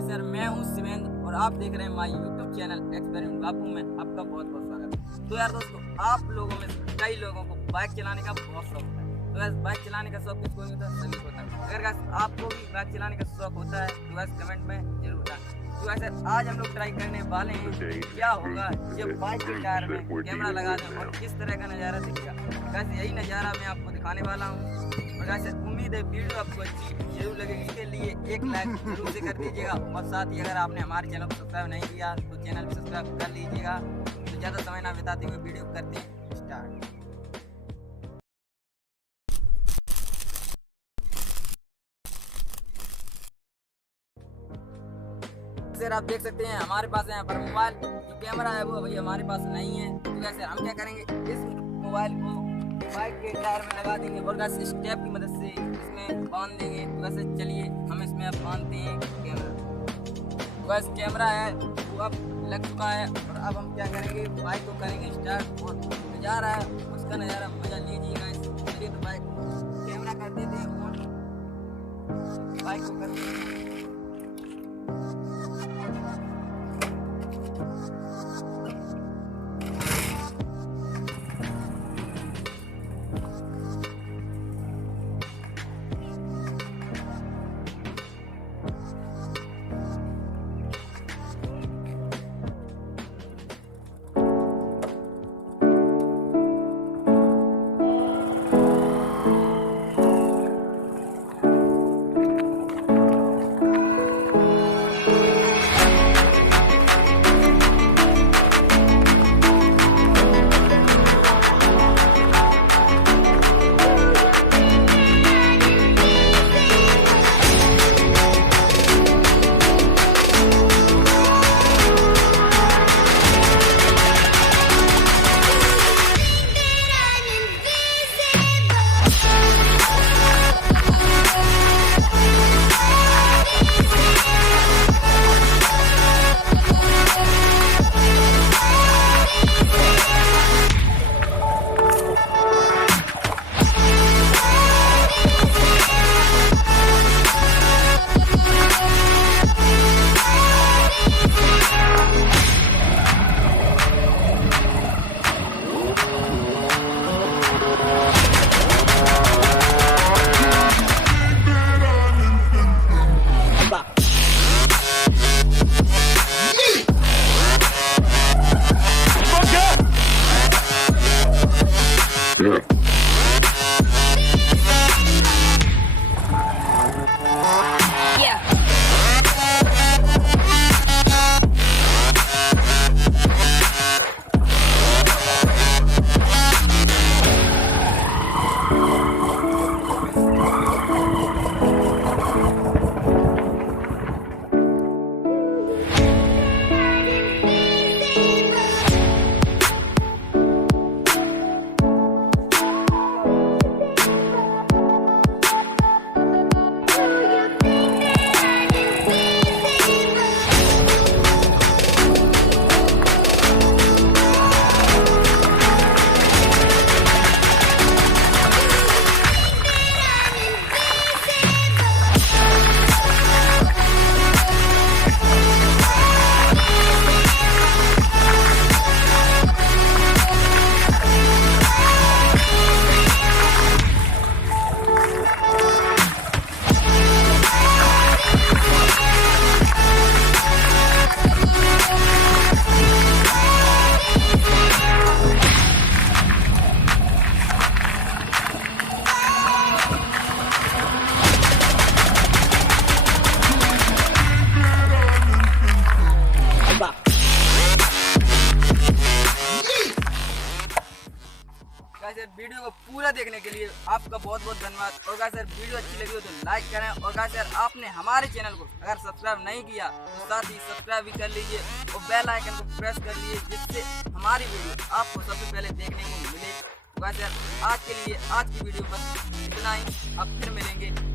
Sir मैं हूँ शिवेंद्र और आप देख रहे हैं माय यूट्यूब चैनल एक्सपेरिमेंट बापू में आपका बहुत बहुत स्वागत है। तो यार दोस्तों, आप लोगों में से कई लोगों को बाइक चलाने का बहुत शौक होता है। तो वैसे बाइक चलाने का शौक किसको नहीं होता, सभी को होता है। अगर गाइस आपको भी बाइक चलाने का शौक होता है तो वैसे कमेंट में जरूर बताएं। तो वैसे आज हम लोग ट्राई करने वाले हैं क्या होगा जब बाइक के टायर में कैमरा लगा दें और किस तरह का नज़ारा दिखेगा। वैसे यही नज़ारा मैं आपको दिखाने वाला हूँ और वैसे उम्मीद है वीडियो आपको अच्छी जरूर लगेगी। इसके लिए एक लाइक जरूर से कर दीजिएगा और साथ ही अगर आपने हमारे चैनल को सब्सक्राइब नहीं किया तो चैनल को सब्सक्राइब कर लीजिएगा। तो ज़्यादा समय ना बिताते हुए वीडियो करते हैं स्टार्ट। सर आप देख सकते हैं हमारे पास यहाँ पर मोबाइल जो कैमरा है वो अभी हमारे पास नहीं है। तो वैसे हम क्या करेंगे, इस मोबाइल को बाइक के टायर में लगा देंगे और वैसे स्टेप की मदद से इसमें बांध देंगे। तो वैसे चलिए हम इसमें अब बांधते हैं कैमरा। वैसे कैमरा है वो अब लग चुका है और अब हम क्या करेंगे, बाइक को करेंगे स्टार्ट और नज़ारा है उसका नज़ारा मजा लीजिएगा। चलिए तो बाइक कैमरा कर देते हैं ऑन, बाइक को कर देते हैं। गाइस वीडियो को पूरा देखने के लिए आपका बहुत बहुत धन्यवाद। और गाइस वीडियो अच्छी लगी हो तो लाइक करें और गाइस आपने हमारे चैनल को अगर सब्सक्राइब नहीं किया तो साथ ही सब्सक्राइब भी कर लीजिए और बेल आइकन को प्रेस कर लीजिए जिससे हमारी वीडियो आपको सबसे पहले देखने को मिले। गाइस आज के लिए आज की वीडियो बस इतना ही, अब फिर मिलेंगे